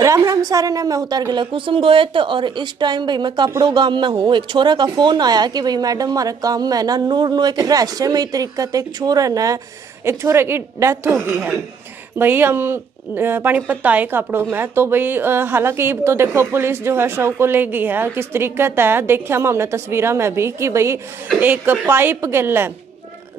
राम राम सारे ने मैं उतर गया कुसुम गोयत। और इस टाइम भाई मैं कपड़ों गांव में हूँ। एक छोरा का फोन आया कि भाई मैडम हमारा काम में ना नूर नो एक रहस्य में तरीका एक छोरा ने एक छोरे की डेथ हो गई है। भाई हम पानीपत आए कपड़ों में तो भाई हालांकि तो देखो पुलिस जो है शव को ले गई है। किस तरीके है देखा हमने तस्वीरों में भी कि भाई एक पाइप गिल है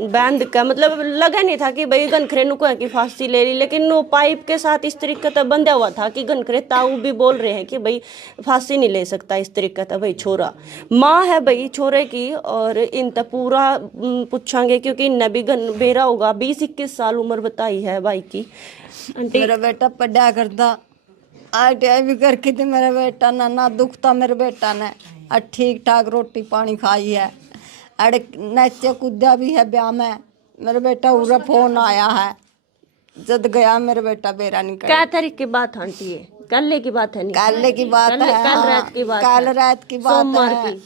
बैंड का मतलब लगा नहीं था कि भाई घनखरे नुको की फांसी ले ली, लेकिन वो पाइप के साथ इस तरीके से बंधा हुआ था कि घनखरे ताऊ भी बोल रहे हैं कि भाई फांसी नहीं ले सकता इस तरीके का। भाई छोरा माँ है भाई छोरे की और इन तक पूरा पूछांगे क्योंकि इनने भी बेरा होगा 20-21 साल उम्र बताई है भाई की। आंटी मेरा बेटा पढ़ा करता ITI भी करके थी। मेरा बेटा ना दुखता मेरे बेटा ने और ठीक ठाक रोटी पानी खाई है। अरे नचे कूदा भी है ब्याह में। मेरा बेटा पूरा फोन आया है जब गया मेरा बेटा बेरा निकल। क्या तारीख की बात आंटी है? कल की बात है? नहीं कल की बात है। कल रात की बात कल रात की बात सोमवार है। की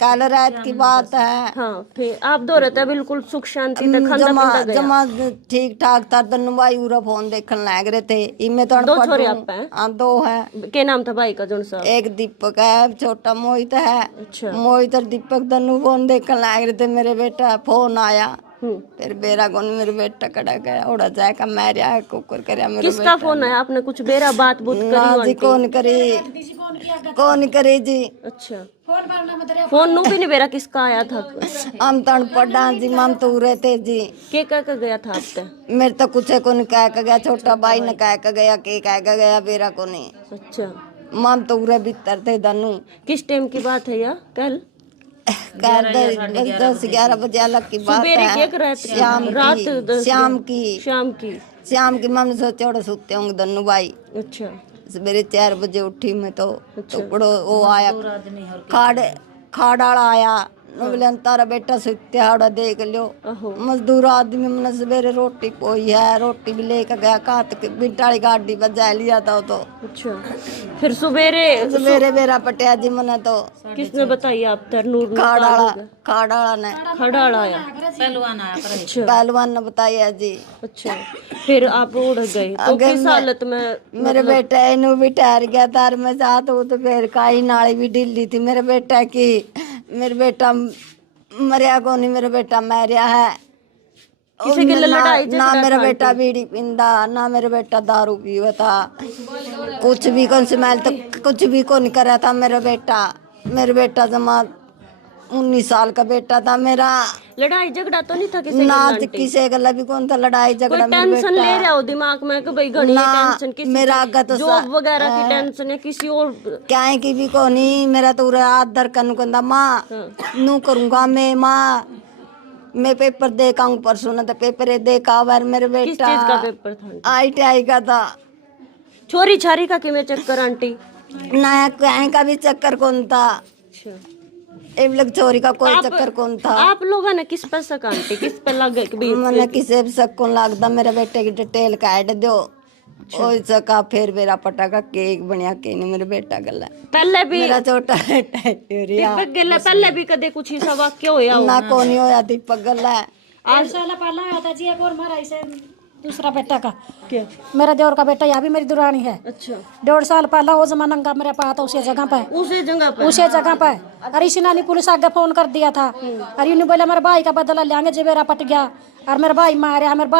कल रात की बात है। हाँ फिर आप दो रहते बिल्कुल सुख शांति तक खांदा पींदा गया। जमा ठीक ठाक था। दोनों भाई पूरा फोन देखने लग रहे थे। इनमें तो दो छोरे आप हैं? हाँ 2 है। क्या नाम था भाई का? जोन साहब एक दीपक है छोटा मोहित है। अच्छा मोहित और दीपक दोनों फोन देखने लग रहे थे। मेरे बेटा फोन आया फिर बेरा कौन मेरे बेटा कड़ा गया उड़ा जाएगा मारिया कुकर करया मेरे किसका फोन आया? आपने कुछ बेरा बात बुत करी? जी कौन करे जी। अच्छा फोन नु भी नहीं बेरा किसका आया था? हम तन पढ़ा जी मम तो रहते जी। के कह के गया था आपके? मेरे तो कुछ को नहीं कह के गया। छोटा भाई ने कह के गया के कह के गया बेरा को नहीं। अच्छा मम तो उरे भीतर थे दनु। किस टाइम की बात है यार? कल 10-11 बजे अलग की बात है। शाम की मम्मी सोचे उड़े सोते होंगे दोनों भाई। अच्छा सवेरे 4 बजे उठी मैं तो वो आया खाड़ वाला आया। बोले तारा बेटा सुत्या उड़ा देख लियो। मजदूर आदमी मैंने सवेरे रोटी पोई है। रोटी भी लेकर गया काट के बिटाली गाड़ी बजा लिया था तो। अच्छा फिर सवेरे मेरा पटिया जी मैंने तो। किसने बताई आप? खाड़ वाला ने खड़ा आया पहलवान ने बताया जी। अच्छा फिर आप उड़ गए तो किस हालत में? मेरे बेटा इनू भी ठहर गया था मैं साथ वो तो फिर काई नाली भी ढीली थी मेरे बेटा की। मेरे बेटा मरिया को नहीं मेरा बेटा मरिया है। किसी के लड़ाई ना मेरा बेटा बीड़ी पींदा ना मेरा बेटा दारू पीवा था। कुछ भी कौन से मैल तो कुछ भी को नहीं करा था मेरा बेटा। मेरा बेटा जमा 19 साल का बेटा था मेरा। लड़ाई झगड़ा तो नहीं था किसी ना किसी का भी कौन था लड़ाई झगड़ा। टेंशन ले रहा हो दिमाग में कि भाई घनी टेंशन किसी मेरा आगा तो जॉब वगैरह की टेंशन है किसी और क्या है की भी को नहीं। मेरा तो आदर कनु कहता माँ नू करूंगा मैं पेपर दे का हूँ परसों ना तो पेपर दे का बार मेरे बेटा। किस चीज का पेपर था? ITI का था। छोरी छारी का किमें चक्कर आंटी? नया कहीं का भी चक्कर कौन था। एक लग छोरी का कोई चक्कर कौन था। आप लोगों ने किस पर शक आंटी? किस पर लग गए? मैंने किसे भी शक कौन लगता। मेरे बेटे की डिटेल काट दो ओई सका फिर मेरा पटाखा केक बनया के नहीं मेरे बेटा गला। पहले भी मेरा छोटा बेटा है दीपक गला पहले भी कदे कुछ ऐसा वाक्य होया ना को नहीं होया दीपक गला। 8 साल पहला आया था जी एक और मारा इसे दूसरा बेटा का। क्या? मेरा देवर का बेटा यहाँ भी मेरी दुरानी है। अच्छा 1.5 साल पहला वो जमाना नंगा मेरे पास था उसी जगह पे अरे इसी नानी पुलिस आगे फोन कर दिया था। अरे यूं बोला मेरे भाई का बदला लेंगे जे मेरा पट गया और मेरा भाई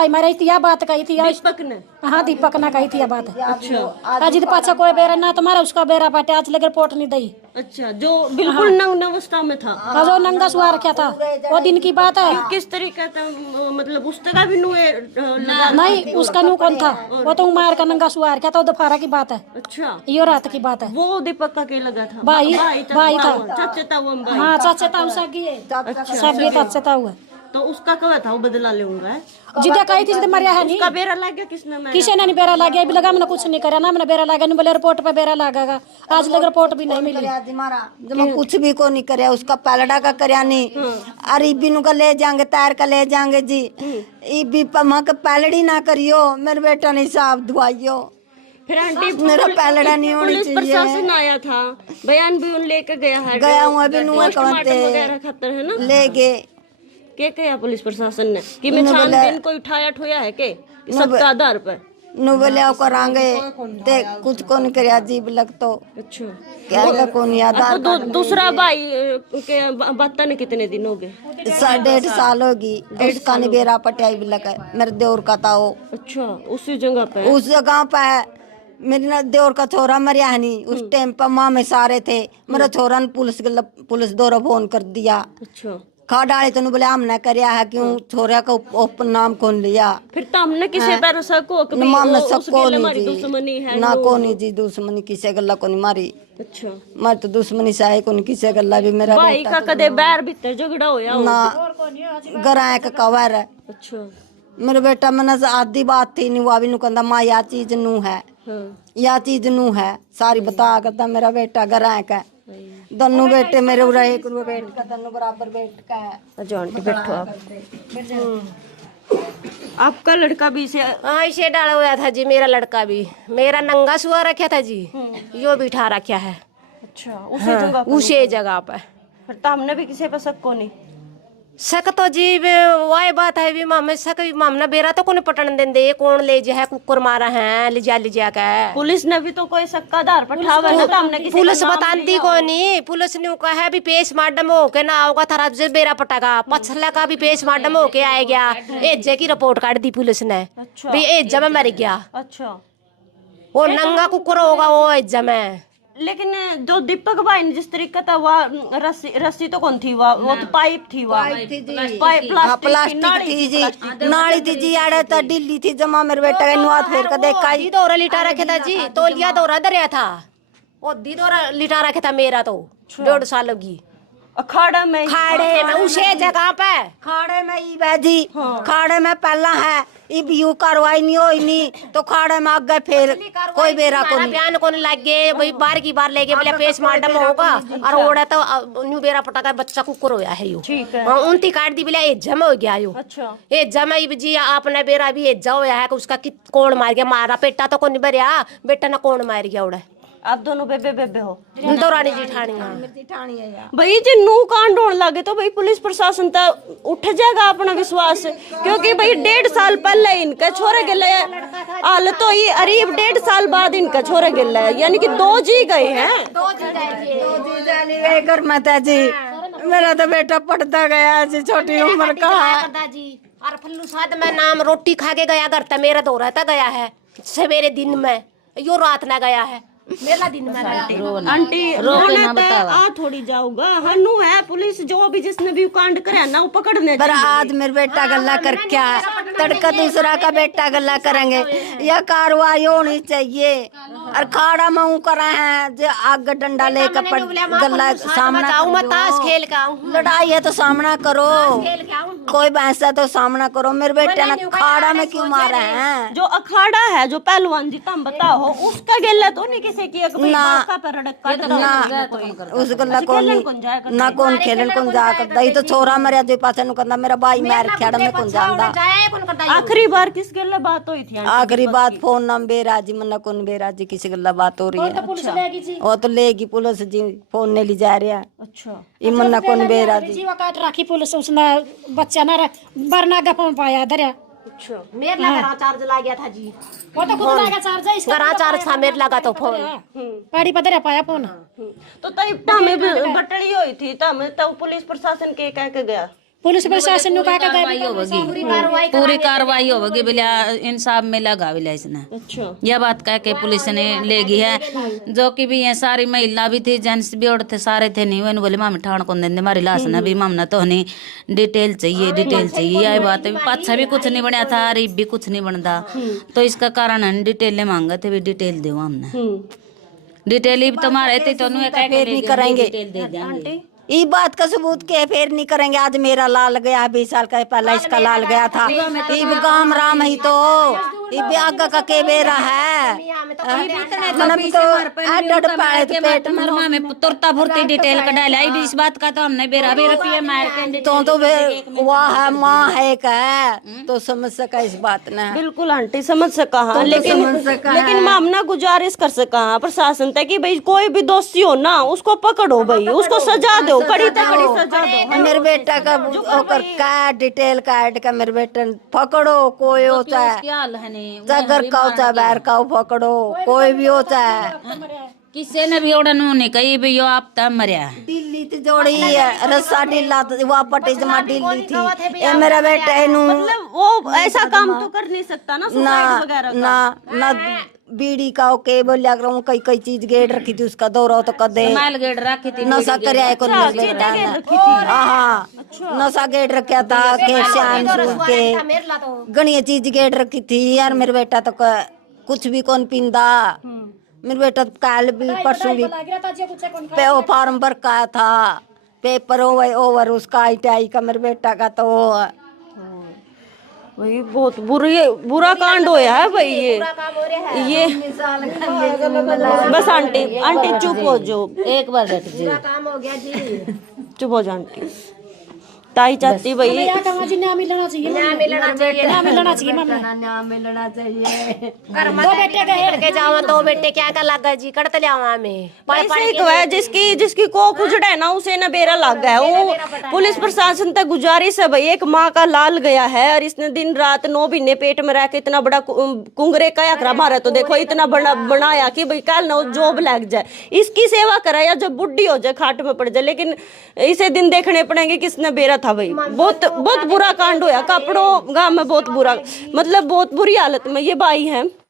मारे थी यह बात कही थी दीपक ने। हाँ दीपक ने कही थी यह बात। अच्छा अजी पाछा कोई बेरा ना तुम्हारा उसका बेरा पाटे आज लेकर रिपोर्ट नहीं दी। अच्छा जो बिल्कुल नंग अवस्था में था। हाँ जो नंगा सुहा रखा था वो दिन की बात है। किस तरीके का मतलब उस तरह भी नहीं उसका न्यू कौन था वो तो उमार का नंगा सुहा रखा था। दोपहर की बात है। अच्छा ये रात की बात है। वो दीपक का क्या लगा था? भाई था। चाचे था वो भाई। हाँ चाचे था चाचे था हुआ तो उसका कहा था वो बदला लेऊंगा जिद्दा कही थी जिद्दा मरिया है नहीं। उसका बेरा लग गया किसने? किसी ने नहीं बेरा लग गया अभी लगा मैंने कुछ नहीं करा ना मैंने बेरा लगा नहीं बोले रिपोर्ट पे बेरा लगेगा आज लग रिपोर्ट भी नहीं मिली। जब कुछ भी को नहीं कराया उसका पैलडा का करया नहीं। अरे बिनु का ले जाएंगे तार का ले जाएंगे जी। ई पमा का पैलडी ना करियो मेरे बेटा ने साफ धुआइयो। फिर आंटी मेरा पैलडा नहीं होनी चाहिए। पुलिस प्रशासन आया था बयान भी उन लेके गया हूँ अभी वगैरह खतर है ना ले गए क्या पुलिस प्रशासन ने कि मैं छानबीन कोई उठाया ठोया है के सबका आधार पर नु बोले आओ करांगे ते कुछ को नहीं करया जीव लग तो अच्छा क्या कौन याद आ दूसरा भाई के बत्तन कितने दिन हो गए? 1.5 साल होगी उसका नहीं बेरा पटियाई भी लगा मेरे देवर का था वो। अच्छा उसी जगह पे? उस जगह पे मेरे देवर का छोरा मरिया है नहीं उस टाइम पर माँ में सारे थे मेरा छोरा ने पुलिस द्वारा फोन कर दिया। अच्छा खा डाले तो बोले हमने करया है क्यों छोरा का नाम कौन लिया फिर तो हमने किसी पर शक हो कि माँ में वो सब उसके लिए हमारी दुश्मनी जी है ना कोनी जी दुश्मनी किसे गल्ला को नहीं मारी अच्छा मैं तो दुश्मनी से आई कोनी किसे गल्ला भी मेरा भाई का कदे बैर भीतर झगड़ा होया हो? ना गराए का कवर है। अच्छा मेरे बेटा मन से आधी बात थी नहीं वो भी नु कहंदा माँ या चीज नू है हाँ या चीज नू है सारी बता करता मेरा बेटा गराए का दोनों बेटे मेरे उरा एक रू बैठ का दोनों बराबर बैठ का है। अच्छा आंटी बैठो आप। आपका लड़का भी इसे हाँ इसे डाला हुआ था जी मेरा लड़का भी मेरा नंगा सुआ रखा था जी यो बिठा रखा है। अच्छा उसी जगह पे? उसे जगह पे फिर तो हमने भी किसी पर शक को नहीं शक तो जी वही बात है भी मामे शक मामना बेरा तो कोने पटन देंदे कौन ले जा है कुकर मारा है ले जा का पुलिस ने भी तो कोई शक का आधार पर ठावा है तो हमने किसी पुलिस बताती को नहीं पुलिस ने कहा है भी पेश मार्डम होके ना आओगा थारा जे बेरा पटागा पछला का भी पेश मार्डम होके आए गया एजे की रिपोर्ट काट दी पुलिस ने भी एजा में मर गया। अच्छा वो नंगा कुकर होगा वो एजा में लेकिन जो दीपक भाई ने जिस तरीका था वह रस्सी तो कौन थी वो तो पाइप थी प्लास्टिक थी जी नाली थी जी आड़े तो दिल्ली थी जमा मेरे बेटा का नुआत फेर का देखा दी दौरा लिटा रखे था जी तोलिया दौरा दरिया था वो दी दौरा लिटा रखे था मेरा तो 1.5 साल की अखाड़ा में खाड़े में उसे जगह पे खाड़े में ई बैजी खाड़े में पहला है इब यू कार्रवाई नहीं होई नहीं तो खाड़े में आगे फिर कोई बेरा को नहीं बयान को नहीं लग गए भाई बार की बार लेके बोले पेश मार्डम होगा और ओड़ा तो न्यू बेरा पटाका बच्चा कुकर होया है यो ठीक है उनती काट दी बोले एज्जा में हो गया यो अच्छा एज्जा में जी आपने बेरा भी एज्जा होया है कि उसका कौन मार गया मारा पेटा तो कौन भरिया बेटा ना कौन मार गया उड़ा आप दोनों बेबे हो दौरानी जिठानी भाई जी नू कांड होने लगे तो भाई पुलिस प्रशासन तो उठ जाएगा अपना विश्वास क्योंकि भाई 1.5 साल पहले इनका छोरे गिले हाल तो ये अरीब 1.5 साल बाद इनका छोरे गिले यानी कि 2 जी गए हैं घर माता जी मेरा तो बेटा पढ़ता गया जी छोटी उम्र का दादाजी और फल्लू साथ में नाम रोटी खा के गया करता मेरा तो रहता गया है सवेरे दिन में यो रात ना गया है मेरा दिन में आंटी रोना तो आ थोड़ी जाऊंगा हनु है पुलिस जो भी जिसने भी कांड करे ना वो पकड़ने पर आज मेरे बेटा गल्ला कर क्या तड़का दूसरा का बेटा गल्ला करेंगे यह कार्रवाई होनी चाहिए और खाड़ा में करा है जो आग डंडा लेकर गल्ला सामना मैं ताश खेल के लड़ाई है तो सामना करो कोई भैंसा तो सामना करो मेरे बेटे ने खाड़ा में क्यों मारा है जो अखाड़ा है जो पहलवान जी तुम बताओ उसका गेला तो नहीं किसी की उस गल्ला कौन ना कौन खेलन कौन जा करता ये तो छोरा मरिया जो पाछे नु कहंदा मेरा भाई मार खेड़ा में कौन जानदा आखिरी बार किस गल्ला बात हुई थी आखिरी बात फोन नाम बेराजी मन्ना कौन बेराजी किसी गल्ला बात हो रही है वो तो लेगी पुलिस जी फोन ने ली जा रहा अच्छा ये मन्ना कौन बेराजी जीवा काट राखी पुलिस उसने बच्चा ना बरना गप पाया दरिया अच्छा मेरे लगा चार्ज ला गया था जी वो तो खुद लगा चार्ज है इसका करा चार्ज था मेरे लगा तो फोन पाड़ी पर दरिया पाया फोन तो तब हमें बटड़ी हुई थी तब पुलिस प्रशासन के कह के गया पुलिस प्रशासन ने कहा पूरी कार्रवाई होगी बोलिया इंसाफ में लगा बोलिया इसने अच्छा यह बात कह के पुलिस ने ले गई है जो कि भी ये सारी महिला भी थी जेंट्स भी और थे सारे थे नहीं वो बोले मामी ठाण कौन देंगे हमारी लाश ना भी मामना तो नहीं डिटेल चाहिए यह बात है पाछा भी कुछ नहीं बनया था अरीब भी कुछ नहीं बनता तो इसका कारण हम डिटेल मांगा थे भी डिटेल दो हमने डिटेल तुम्हारे थे तो नहीं करेंगे डिटेल दे देंगे ये बात का सबूत के फिर नहीं करेंगे आज मेरा लाल गया 20 साल का पहला इसका लाल गया था ये गांव राम ही तो ये आगा का के बेरा है मतलब तो डड पाए तो पेट में मरमा में तुरता फुरती डिटेल का डाला इस बात का तो हमने बेरा भी रुपये मार के तो वाह है माँ है का तो समझ सका इस बात ने बिल्कुल आंटी समझ सका हाँ लेकिन मामना गुजारिश कर सका हाँ प्रशासन तक कि भाई कोई भी दोषी हो ना उसको पकड़ो भाई उसको सजा दो कड़ी तक कड़ी सजा दो मेरे बेटा का ओकर का डिटेल काट का मेरे बेटे पकड़ो कोई होता है नहीं चाहे घर का हो चाहे बाहर का हो, पकड़ो कोई भी हो चाहे। किसी ने भी ओड़ा नहीं कही भी यो आप तब मरिया दिल्ली थी जोड़ी है रस्सा ढीला वहाँ पट्टी जमा ढीली थी। ये मेरा बेटा है नू मतलब वो ऐसा काम तो कर नहीं सकता ना, ना सुसाइड वगैरह का। ना बीड़ी का ओके बोलिया करूँ कई कई चीज गेड़ रखी थी उसका दौरा तो कदे माल गेड़ रखी थी नशा कर हाँ नशा गेड़ रखा था के श्याम सूर के गणिया चीज गेड़ रखी थी यार। मेरे बेटा तो कुछ भी कौन पींदा। मेरे बेटा तो कल भी परसों भी पे वो फार्म भर का था पेपर ओवर उसका ITI का मेरे बेटा का तो भाई बहुत बुरा कांड होया है भाई ये बस आंटी चुप हो जाओ, एक बार बैठ जी चुप हो जाओ आंटी। ताई चाहती भाई न्याय मिलना चाहिए, न्याय मिलना चाहिए, न्याय मिलना चाहिए। न्याय मिलना चाहिए। दो बेटे कहे के जावा, दो बेटे क्या कर लगा जी करते जावा में सही कहा है, जिसकी कोख उजड़ा है ना उसे न बेरा लग गया। वो पुलिस प्रशासन तक गुजारिश है भाई, एक माँ का लाल गया है और इसने दिन रात 9 महीने पेट में रह के इतना बड़ा कुंगरे का यात्रा मारा। तो देखो इतना बड़ा बनाया कि भाई कल ना जॉब लग जाए, इसकी सेवा करा या जब बुढ़ी हो जाए खाट में पड़ जाए। लेकिन इसे दिन देखने पड़ेंगे किसने बेरा था भाई। बहुत बुरा कांड होया कपड़ों गांव में, बहुत बुरा, मतलब बहुत बुरी हालत में ये बाई है।